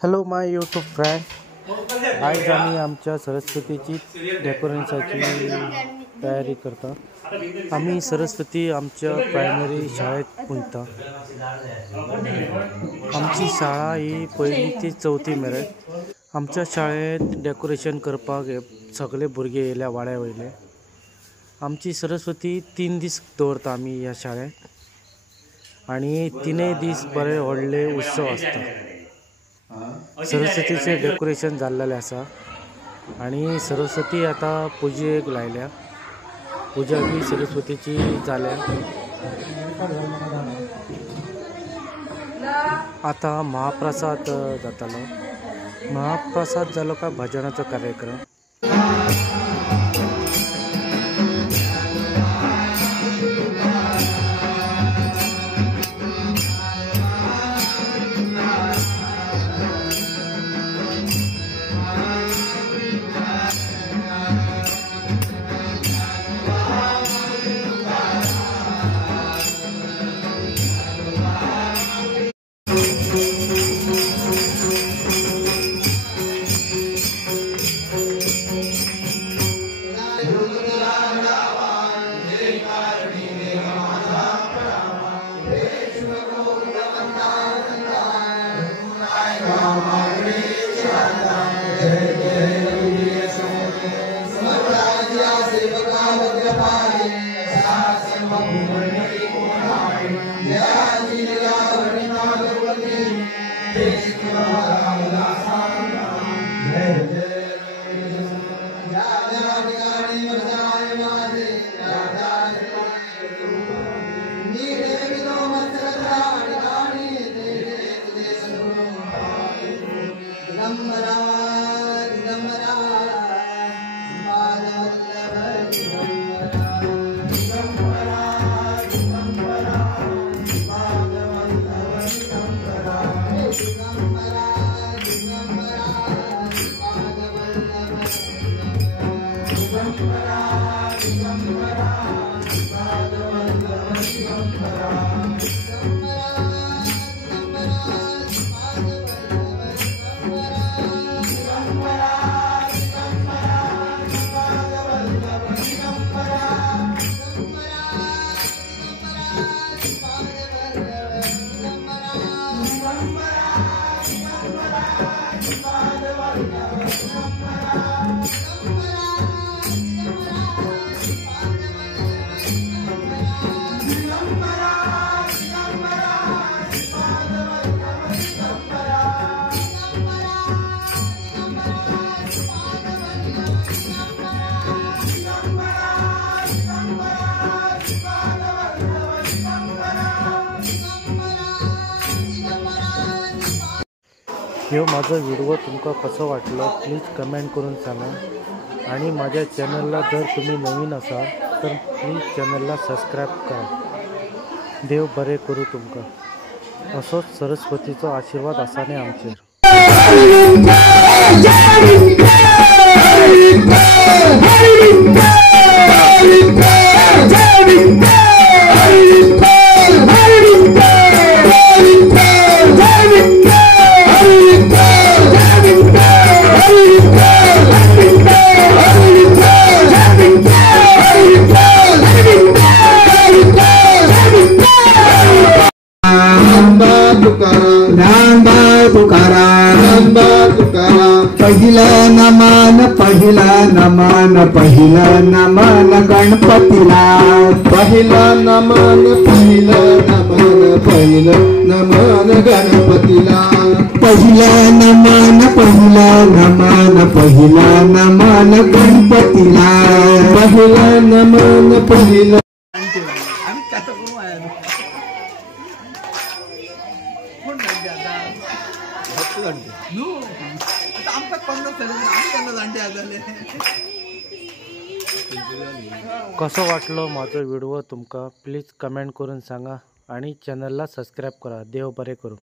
Hello माय YouTube friend, आज आम्ही आमच्या सरस्वतीची डेकोरेशनची तयारी करता। आम्ही सरस्वती आमच्या प्रायमरी शाळेत पुंजता। आमची शाळा ही 1ली ते 4थी मेरेन। आमच्या शाळेत डेकोरेशन करपाक सगळे भुरगे येयल्या वाड्या वयले। आमची सरस्वती 3 दीस दवरता आमी ह्या शाळेत आणि 3 दीस बरे व्हडले उत्सव आसता। सरस्वतीचे डेकोरेशन जाल्लेले आसा आणि सरस्वती आता पुजेक लायल्या। पूजा बी सरस्वतीची जाल्या। आता महाप्रसाद जातलो। महाप्रसाद जालो का भजनाचो कार्यक्रम। ह्यो माझा व्हिडिओ तुमका कसो वाटलो प्लीज कमेंट करून सांगा आणि माझ्या चॅनलला जर तुम्ही नवीन असाल तर प्लीज चॅनलला सबस्क्राईब करा। देव बरे करू तुमका। असोच सरस्वतीचो आशीर्वाद आसाने आमचेर। पहिला नमन गणपतीला। पहिला नमन गणपतीला। पहिला नमन गणपतीला। पहिला नमन पहिला। कसो वाटलो माझो व्हिडिओ तुमका प्लीज कमेंट करून सांगा आणि चॅनलला सबस्क्राईब करा। देव बरे करू।